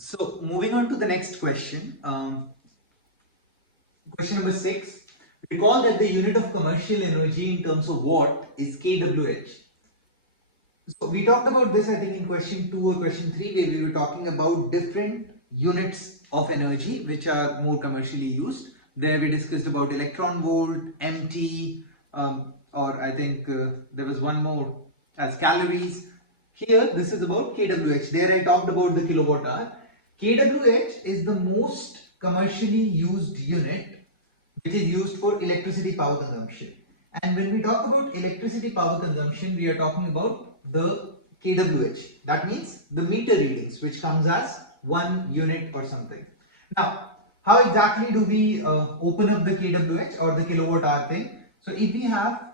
So moving on to the next question. Question number 6. Recall that the unit of commercial energy in terms of watt is kWh. So we talked about this, I think, in question 2 or question 3, where we were talking about different units of energy which are more commercially used. There we discussed about electron volt, MT, or I think there was one more as calories. Here this is about kWh. There I talked about the kilowatt hour. kWh is the most commercially used unit which is used for electricity power consumption. And when we talk about electricity power consumption, we are talking about the kWh. That means the meter readings, which comes as 1 unit or something. Now, how exactly do we open up the kWh or the kilowatt hour thing? So if we have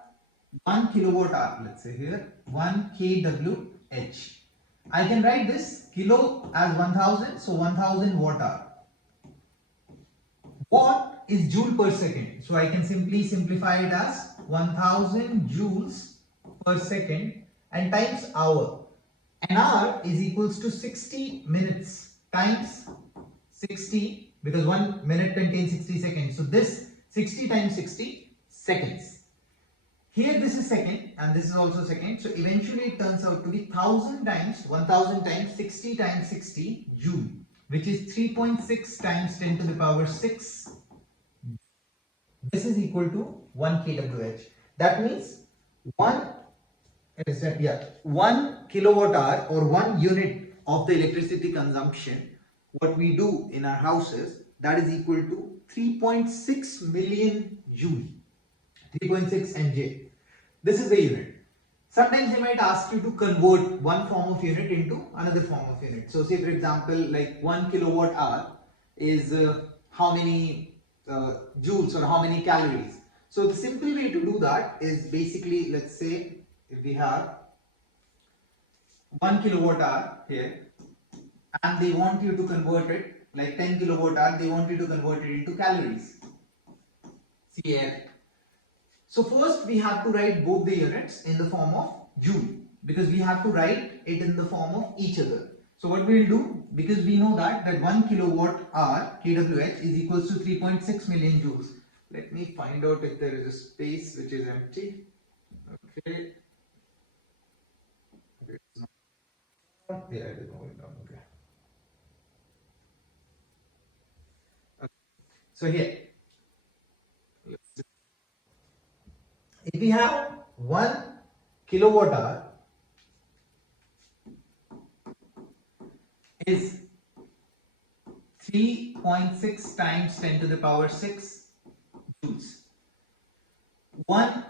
1 kilowatt hour, let's say here 1 kWh, I can write this kilo as 1000, so 1000 watt hour. Watt is joule per second, so I can simply simplify it as 1000 joules per second and times hour. An hour is equals to 60 minutes times 60, because 1 minute contains 60 seconds. So this 60 times 60 seconds. Here this is second and this is also second. So eventually it turns out to be 1000 times 60 times 60 joule, which is 3.6 times 10 to the power 6. This is equal to 1 kWh. That means 1 kilowatt hour or 1 unit of the electricity consumption, what we do in our houses, that is equal to 3.6 million joule, 3.6 mJ. This is the unit. Sometimes they might ask you to convert one form of unit into another form of unit. So say for example, like 1 kilowatt hour is how many joules or how many calories. So the simple way to do that is basically, let's say if we have 1 kilowatt hour here and they want you to convert it, like 10 kilowatt hour, they want you to convert it into calories, CAL. So first we have to write both the units in the form of joule, because we have to write it in the form of each other. So what we will do, because we know that 1 kilowatt hour kWh is equals to 3.6 million joules. Let me find out if there is a space which is empty. Okay. Yeah, it is moving down. Okay. Okay. So here, if we have 1 kilowatt hour is 3.6 times 10 to the power 6 joules. 1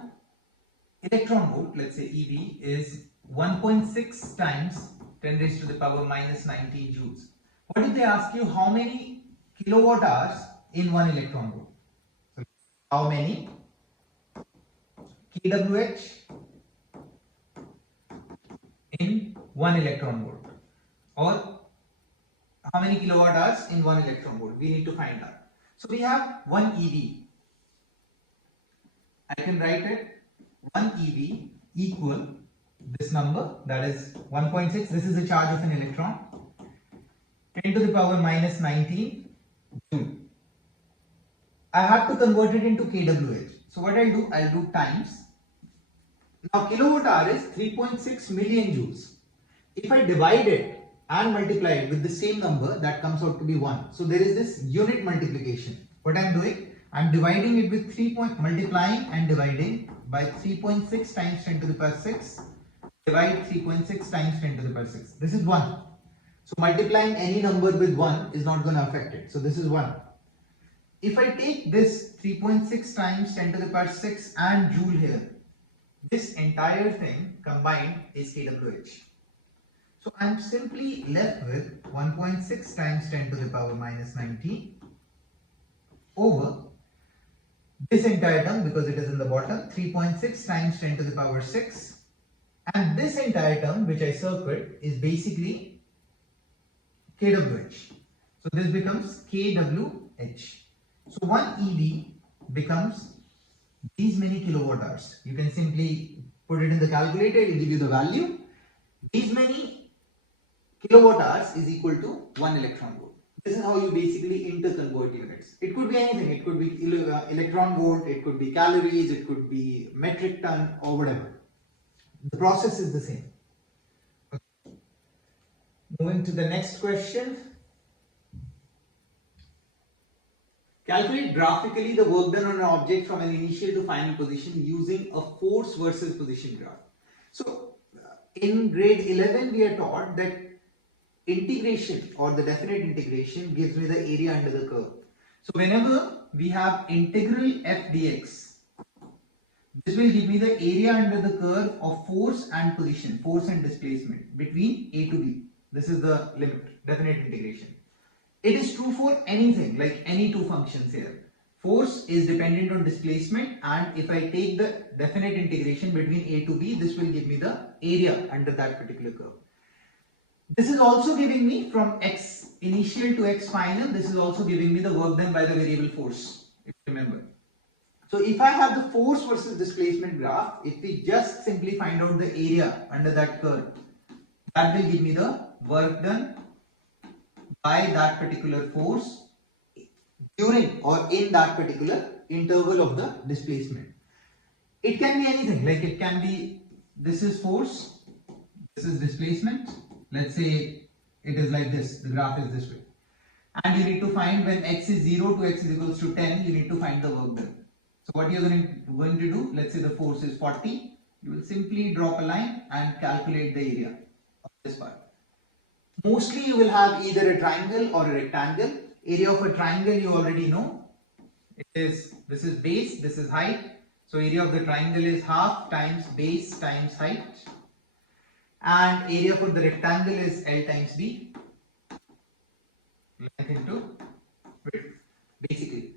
electron volt, let's say EV, is 1.6 times 10 raised to the power minus 19 joules. What if they ask you how many kilowatt hours in 1 electron volt? So how many kWh in 1 electron volt, or how many kilowatt hours in 1 electron volt? We need to find out. So we have 1 EV. I can write it 1 EV equal this number, that is 1.6. This is the charge of an electron. 10 to the power minus 19 joule. I have to convert it into kWh. So what I'll do times. Now kilowatt hour is 3.6 million joules. If I divide it and multiply it with the same number, that comes out to be 1. So there is this unit multiplication. What I'm doing, I'm dividing it with multiplying and dividing by 3.6 times 10 to the power 6. Divide 3.6 times 10 to the power 6. This is 1. So multiplying any number with 1 is not going to affect it. So this is 1. If I take this 3.6 times 10 to the power 6 and joule here, this entire thing combined is kWh. So I'm simply left with 1.6 times 10 to the power minus 19 over this entire term, because it is in the bottom, 3.6 times 10 to the power 6, and this entire term which I circled is basically kWh. So this becomes kWh. So 1 EV becomes these many kilowatt hours. You can simply put it in the calculator, it will give you the value. These many kilowatt hours is equal to 1 electron volt. This is how you basically interconvert units. It could be anything. It could be electron volt, it could be calories, it could be metric ton or whatever. The process is the same. Moving to the next question. Calculate graphically the work done on an object from an initial to final position using a force versus position graph. So, in grade 11 we are taught that integration or the definite integration gives me the area under the curve. So, whenever we have integral f dx, this will give me the area under the curve of force and position, force and displacement between A to B. This is the limit, definite integration. It is true for anything, like any two functions here. Force is dependent on displacement, and if I take the definite integration between A to B, this will give me the area under that particular curve. This is also giving me from x initial to x final, this is also giving me the work done by the variable force, if you remember. So if I have the force versus displacement graph, if we just simply find out the area under that curve, that will give me the work done by that particular force during or in that particular interval of the displacement. It can be anything, like it can be, this is force, this is displacement. Let's say it is like this, the graph is this way. And you need to find when x is 0 to x is equals to 10, you need to find the work done. So what you are going to do, let's say the force is 40, you will simply drop a line and calculate the area of this part. Mostly you will have either a triangle or a rectangle. Area of a triangle you already know. This is base, this is height. So area of the triangle is half times base times height. And area for the rectangle is L times B. Length into width. Basically.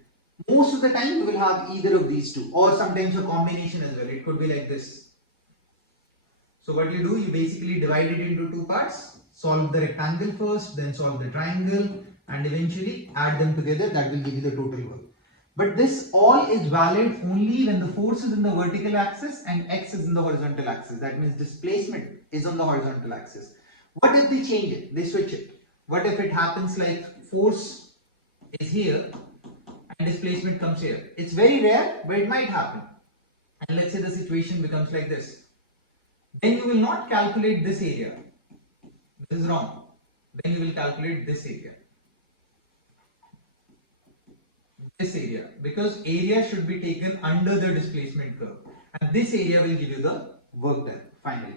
Most of the time you will have either of these two, or sometimes a combination as well. It could be like this. So what you do, you basically divide it into two parts. Solve the rectangle first, then solve the triangle, and eventually add them together. That will give you the total work. But this all is valid only when the force is in the vertical axis and x is in the horizontal axis. That means displacement is on the horizontal axis. What if they change it? They switch it. What if it happens like force is here and displacement comes here? It's very rare, but it might happen. And let's say the situation becomes like this. Then you will not calculate this area. This is wrong. Then you will calculate this area. This area, because area should be taken under the displacement curve, and this area will give you the work done finally.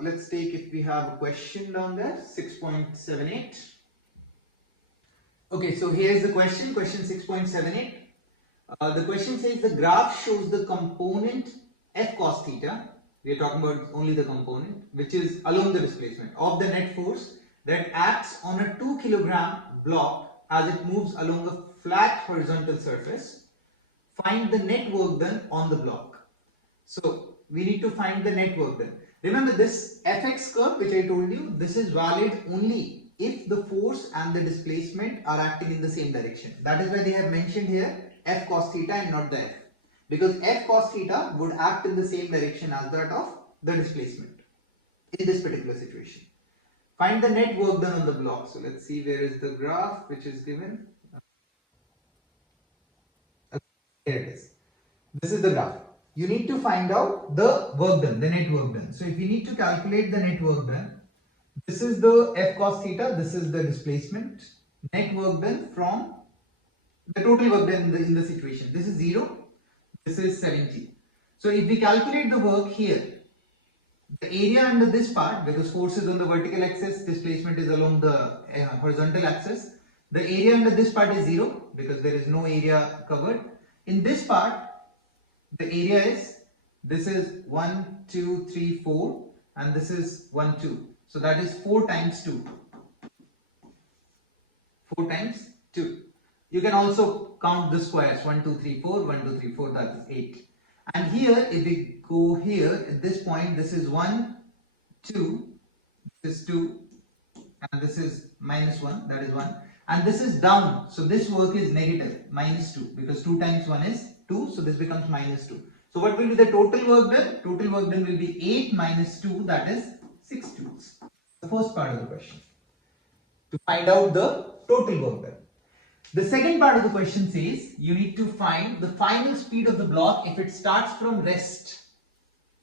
Let's take, if we have a question down there, 6.78. Okay, so here's the question 6.78. The question says the graph shows the component f cos theta. We are talking about only the component, which is along the displacement of the net force that acts on a 2 kilogram block as it moves along a flat horizontal surface. Find the net work done on the block. So we need to find the net work done. Remember this fx curve which I told you, this is valid only if the force and the displacement are acting in the same direction. That is why they have mentioned here f cos theta and not the f. Because f cos theta would act in the same direction as that of the displacement in this particular situation. Find the net work done on the block. So let's see, where is the graph which is given. Here it is. This is the graph. You need to find out the work done, the net work done. So if you need to calculate the net work done, this is the f cos theta, this is the displacement, net work done from the total work done in the situation. This is 0, this is 70. So if we calculate the work here, the area under this part, because force is on the vertical axis, displacement is along the horizontal axis, the area under this part is 0 because there is no area covered. In this part, the area is, this is 1, 2, 3, 4 and this is 1, 2. So that is 4 times 2. 4 times 2. You can also count the squares, 1, 2, 3, 4, 1, 2, 3, 4, that is 8. And here, if we go here, at this point, this is 1, 2, this is 2, and this is minus 1, that is 1. And this is down, so this work is negative, minus 2, because 2 times 1 is 2, so this becomes minus 2. So what will be the total work done? Total work done will be 8 minus 2, that is 6 joules. The first part of the question. To find out the total work done. The second part of the question says you need to find the final speed of the block if it starts from rest.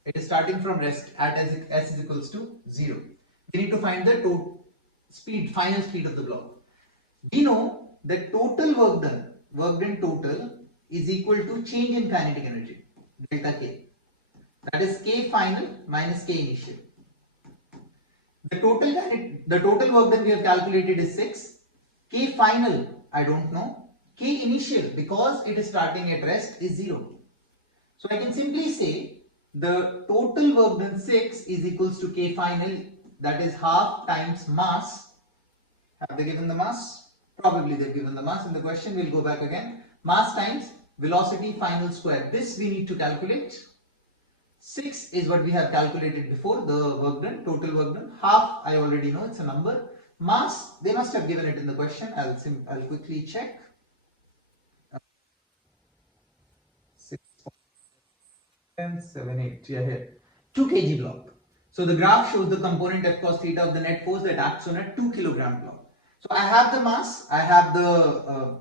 It is starting from rest at s is equals to 0. We need to find the final speed of the block. We know that total work done total is equal to change in kinetic energy, delta K. That is K final minus K initial. The total work done we have calculated is 6. K final, I don't know. K initial, because it is starting at rest, is 0. So I can simply say the total work done 6 is equals to K final, that is half times mass. Have they given the mass? Probably they've given the mass in the question. We'll go back again. Mass times velocity final square. This we need to calculate. 6 is what we have calculated before, the work done, total work done. Half, I already know, it's a number. Mass, they must have given it in the question. I'll quickly check. 6.78, yeah, here. 2 kg block. So the graph shows the component F cos theta of the net force that acts on a 2 kilogram block. So I have the mass, I have the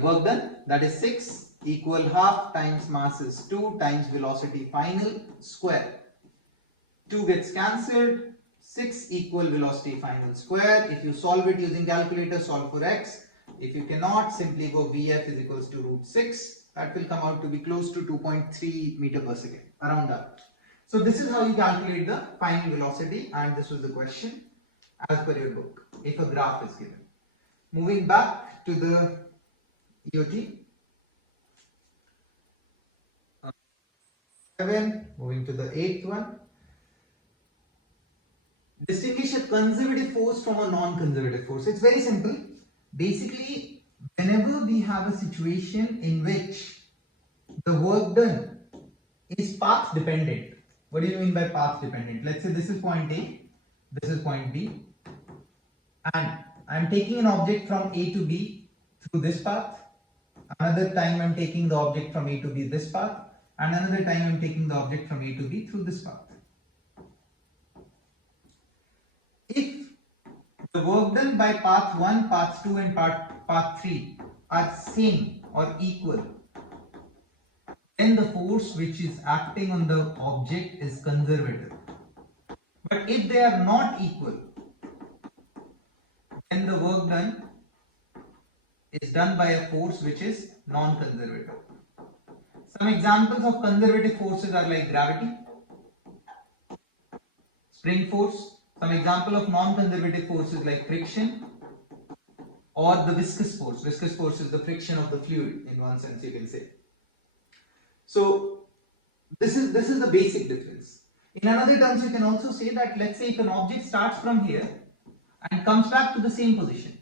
work done, that is 6 equal half times mass is 2 times velocity final square. 2 gets cancelled, 6 equal velocity final square. If you solve it using calculator, solve for x. If you cannot, simply go Vf is equals to root 6. That will come out to be close to 2.3 meter per second, around that. So this is how you calculate the final velocity, and this was the question as per your book, if a graph is given. Moving back to the EOT. 7, moving to the 8th one. Distinguish a conservative force from a non-conservative force. It's very simple. Basically, whenever we have a situation in which the work done is path dependent. What do you mean by path dependent? Let's say this is point A, this is point B, and I'm taking an object from A to B through this path. Another time I'm taking the object from A to B this path, and another time I'm taking the object from A to B through this path. If the work done by path 1, path 2 and path 3 are same or equal, then the force which is acting on the object is conservative. But if they are not equal, then the work done is done by a force which is non-conservative. Some examples of conservative forces are like gravity, spring force. Some example of non-conservative forces like friction or the viscous force. Viscous force is the friction of the fluid, in one sense you can say. So this is the basic difference. In another terms, you can also say that, let's say if an object starts from here and comes back to the same position.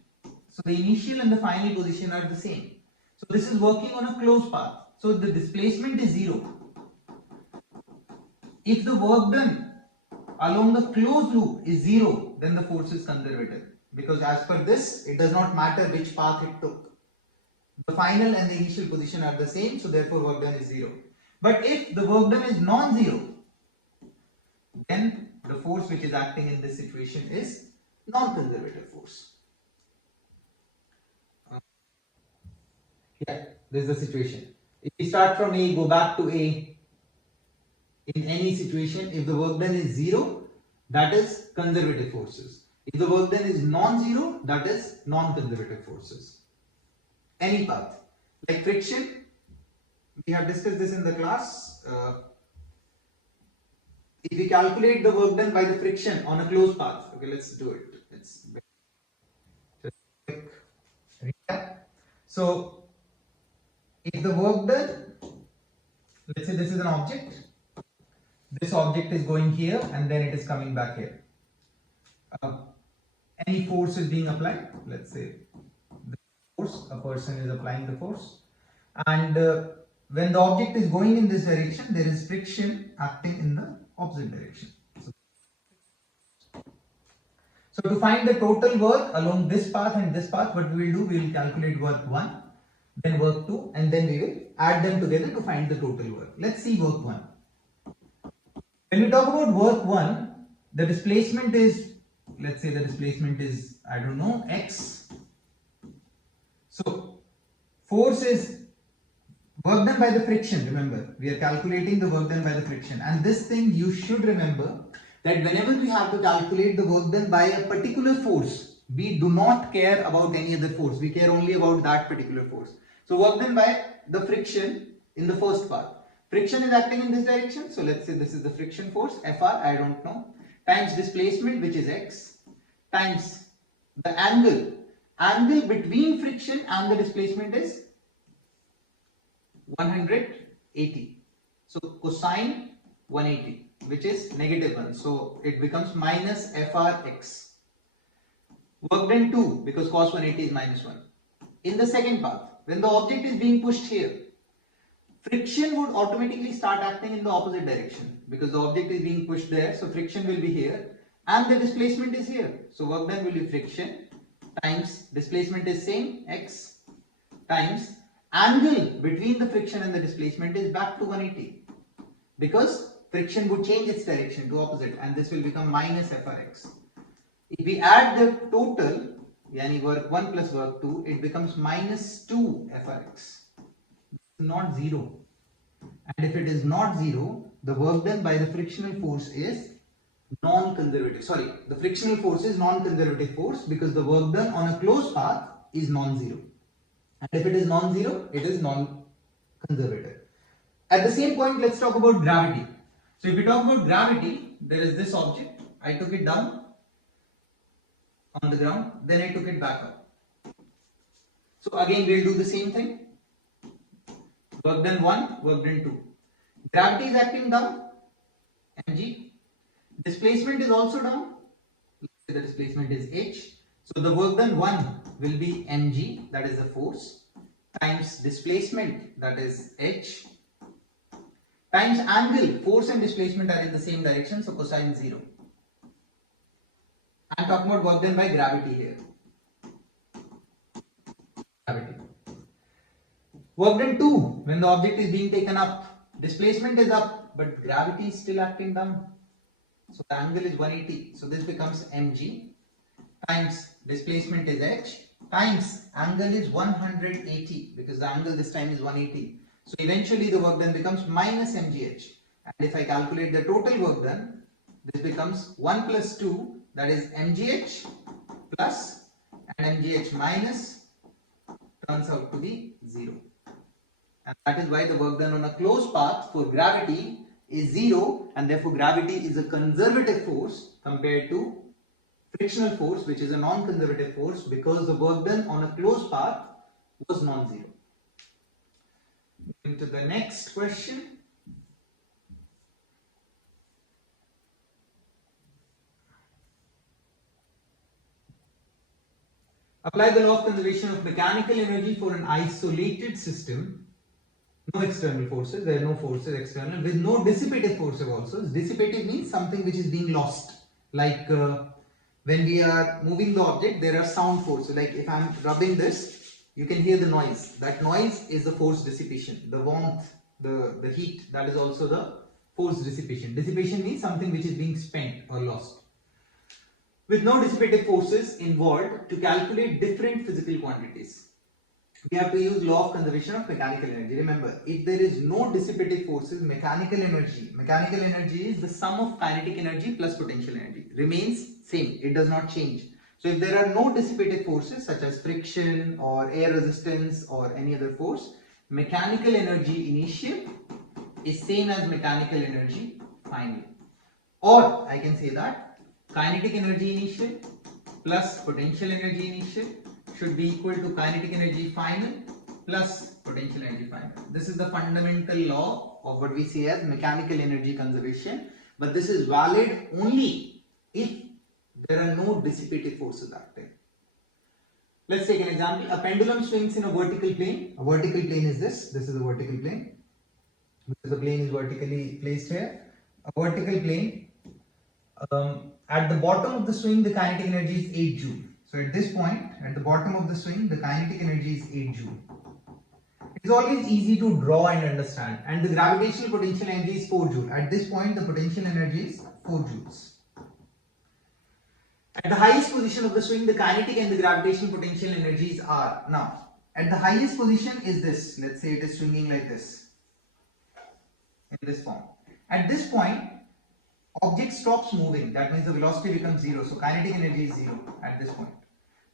So the initial and the final position are the same. So this is working on a closed path. So the displacement is 0. If the work done along the closed loop is 0, then the force is conservative. Because as per this, it does not matter which path it took. The final and the initial position are the same, so therefore work done is 0. But if the work done is non-zero, then the force which is acting in this situation is non-conservative force. Yeah, this is the situation. If we start from A, go back to A, in any situation, if the work done is 0, that is conservative forces. If the work done is non-zero, that is non-conservative forces. Any path. Like friction, we have discussed this in the class. If we calculate the work done by the friction on a closed path, okay, let's do it. Let's just quick recap. So, if the work done, let's say this is an object. This object is going here and then it is coming back here. Any force is being applied. Let's say the force, a person is applying the force. And when the object is going in this direction, there is friction acting in the opposite direction. So to find the total work along this path and this path, what we will do, we will calculate work 1, then work 2, and then we will add them together to find the total work. Let's see work 1. When we talk about work 1, The displacement is, let's say the displacement is, I don't know, x. So force is work done by the friction. Remember, we are calculating the work done by the friction, and this thing you should remember that whenever we have to calculate the work done by a particular force, we do not care about any other force. We care only about that particular force. So work done by the friction in the first part. Friction is acting in this direction. So let's say this is the friction force, Fr, I don't know, times displacement, which is x, times the angle. Angle between friction and the displacement is 180. So cosine 180, which is -1. So it becomes minus Frx. Work done 2, because cos 180 is -1. In the second path, when the object is being pushed here, friction would automatically start acting in the opposite direction, because the object is being pushed there. So friction will be here and the displacement is here. So work done will be friction times displacement is same, x, times angle between the friction and the displacement is back to 180, because friction would change its direction to opposite, and this will become minus Frx. If we add the total, yani work 1 plus work 2, it becomes minus 2 Frx. Not 0. And if it is not 0, the work done by the frictional force is non-conservative. Sorry, the frictional force is non-conservative force, because the work done on a closed path is non-zero. And if it is non-zero, it is non-conservative. At the same point, let's talk about gravity. So if we talk about gravity, there is this object. I took it down on the ground, then I took it back up. So again, we'll do the same thing. Work done 1, work done 2. Gravity is acting down, mg. Displacement is also down. Let's say the displacement is h. So the work done 1 will be mg, that is the force, times displacement, that is h, times angle. Force and displacement are in the same direction, so cosine 0. I am talking about work done by gravity here. Gravity. Work done 2, when the object is being taken up, displacement is up, but gravity is still acting down. So the angle is 180. So this becomes mg times displacement is h times angle is 180, because the angle this time is 180. So eventually the work done becomes minus mgh. And if I calculate the total work done, this becomes 1 plus 2, that is mgh plus, and mgh minus turns out to be 0. And that is why the work done on a closed path for gravity is 0, and therefore gravity is a conservative force compared to frictional force, which is a non-conservative force, because the work done on a closed path was non-zero. Moving to the next question. Apply the law of conservation of mechanical energy for an isolated system. No external forces, there are no forces external, with no dissipative forces also. Dissipative means something which is being lost. Like when we are moving the object, there are sound forces. Like if I am rubbing this, you can hear the noise. That noise is the force dissipation. The warmth, the heat, that is also the force dissipation. Dissipation means something which is being spent or lost. With no dissipative forces involved, to calculate different physical quantities, we have to use law of conservation of mechanical energy. Remember, if there is no dissipative forces, mechanical energy is the sum of kinetic energy plus potential energy, remains same, it does not change. So if there are no dissipative forces such as friction or air resistance or any other force, mechanical energy initial is same as mechanical energy final. Or I can say that kinetic energy initial plus potential energy initial should be equal to kinetic energy final plus potential energy final. This is the fundamental law of what we say as mechanical energy conservation, but this is valid only if there are no dissipative forces acting. Let's take an example. A pendulum swings in a vertical plane. A vertical plane is this. This is a vertical plane, because the plane is vertically placed here. A vertical plane. At the bottom of the swing, the kinetic energy is 8 joule. So at this point, at the bottom of the swing, the kinetic energy is 8 joule. It is always easy to draw and understand. And the gravitational potential energy is 4 joule. At this point, the potential energy is 4 joules. At the highest position of the swing, the kinetic and the gravitational potential energies are. Now, at the highest position is this. Let's say it is swinging like this, in this form. At this point, object stops moving. That means the velocity becomes zero. So kinetic energy is zero at this point.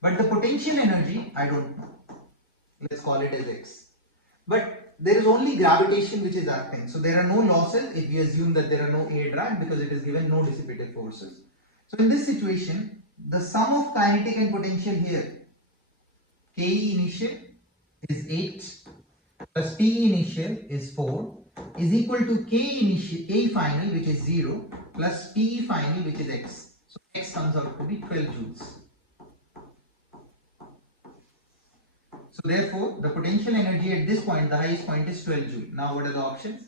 But the potential energy, I don't know. Let's call it as x. But there is only gravitation which is acting. So there are no losses if we assume that there are no air drag, because it is given no dissipative forces. So in this situation, the sum of kinetic and potential here, Ke initial is 8 plus Pe initial is 4 is equal to Ke final, which is 0, plus Pe final, which is x. So x comes out to be 12 joules. So therefore, the potential energy at this point, the highest point, is 12 joule. Now what are the options?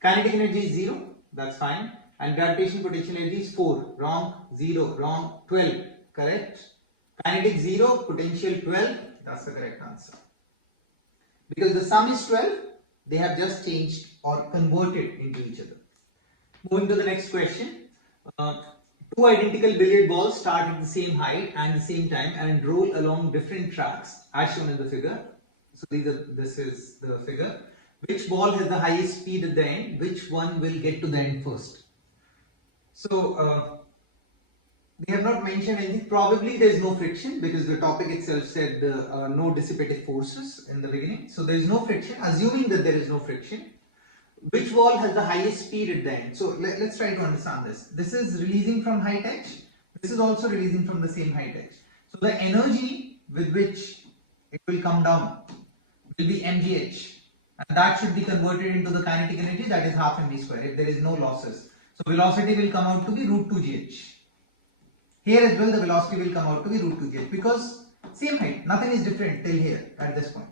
Kinetic energy is 0, that's fine. And gravitational potential energy is 4, wrong, 0, wrong, 12, correct. Kinetic 0, potential 12, that's the correct answer. Because the sum is 12, they have just changed or converted into each other. Moving to the next question. Two identical billiard balls start at the same height and the same time and roll along different tracks as shown in the figure. So this is the figure. Which ball has the highest speed at the end? Which one will get to the end first? So they have not mentioned anything. Probably there is no friction, because the topic itself said no dissipative forces in the beginning. So there is no friction. Assuming that there is no friction, which ball has the highest speed at the end? So let's try to understand this. This is releasing from height h. This is also releasing from the same height h. So the energy with which it will come down will be mgh, and that should be converted into the kinetic energy, that is half mv square, if there is no losses. So velocity will come out to be root 2gh. Here as well the velocity will come out to be root 2gh, because same height, nothing is different till here at this point.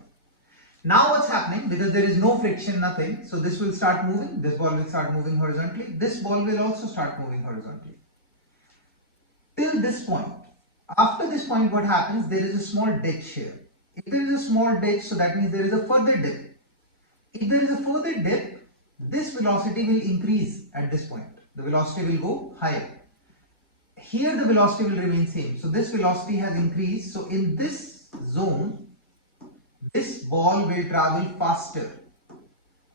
Now what's happening, because there is no friction, nothing, so this will start moving, this ball will start moving horizontally, this ball will also start moving horizontally. Till this point. After this point, what happens, there is a small ditch here. If there is a small ditch, so that means there is a further dip. If there is a further dip, this velocity will increase at this point. The velocity will go higher. Here the velocity will remain same. So this velocity has increased. So in this zone, this ball will travel faster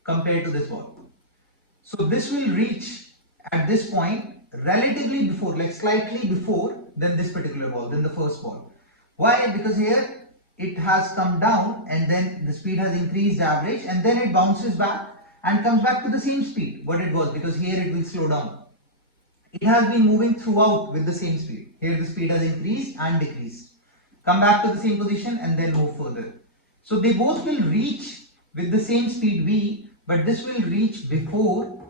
compared to this ball. So this will reach at this point relatively before, like slightly before than this particular ball, than the first ball. Why? Because here it has come down and then the speed has increased average, and then it bounces back and comes back to the same speed what it was, because here it will slow down. It has been moving throughout with the same speed. Here the speed has increased and decreased. Come back to the same position and then move further. So they both will reach with the same speed v, but this will reach before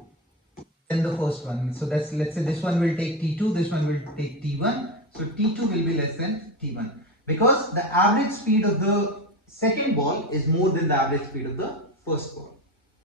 than the first one. So that's, let's say this one will take t2, this one will take t1. So t2 will be less than t1, because the average speed of the second ball is more than the average speed of the first ball.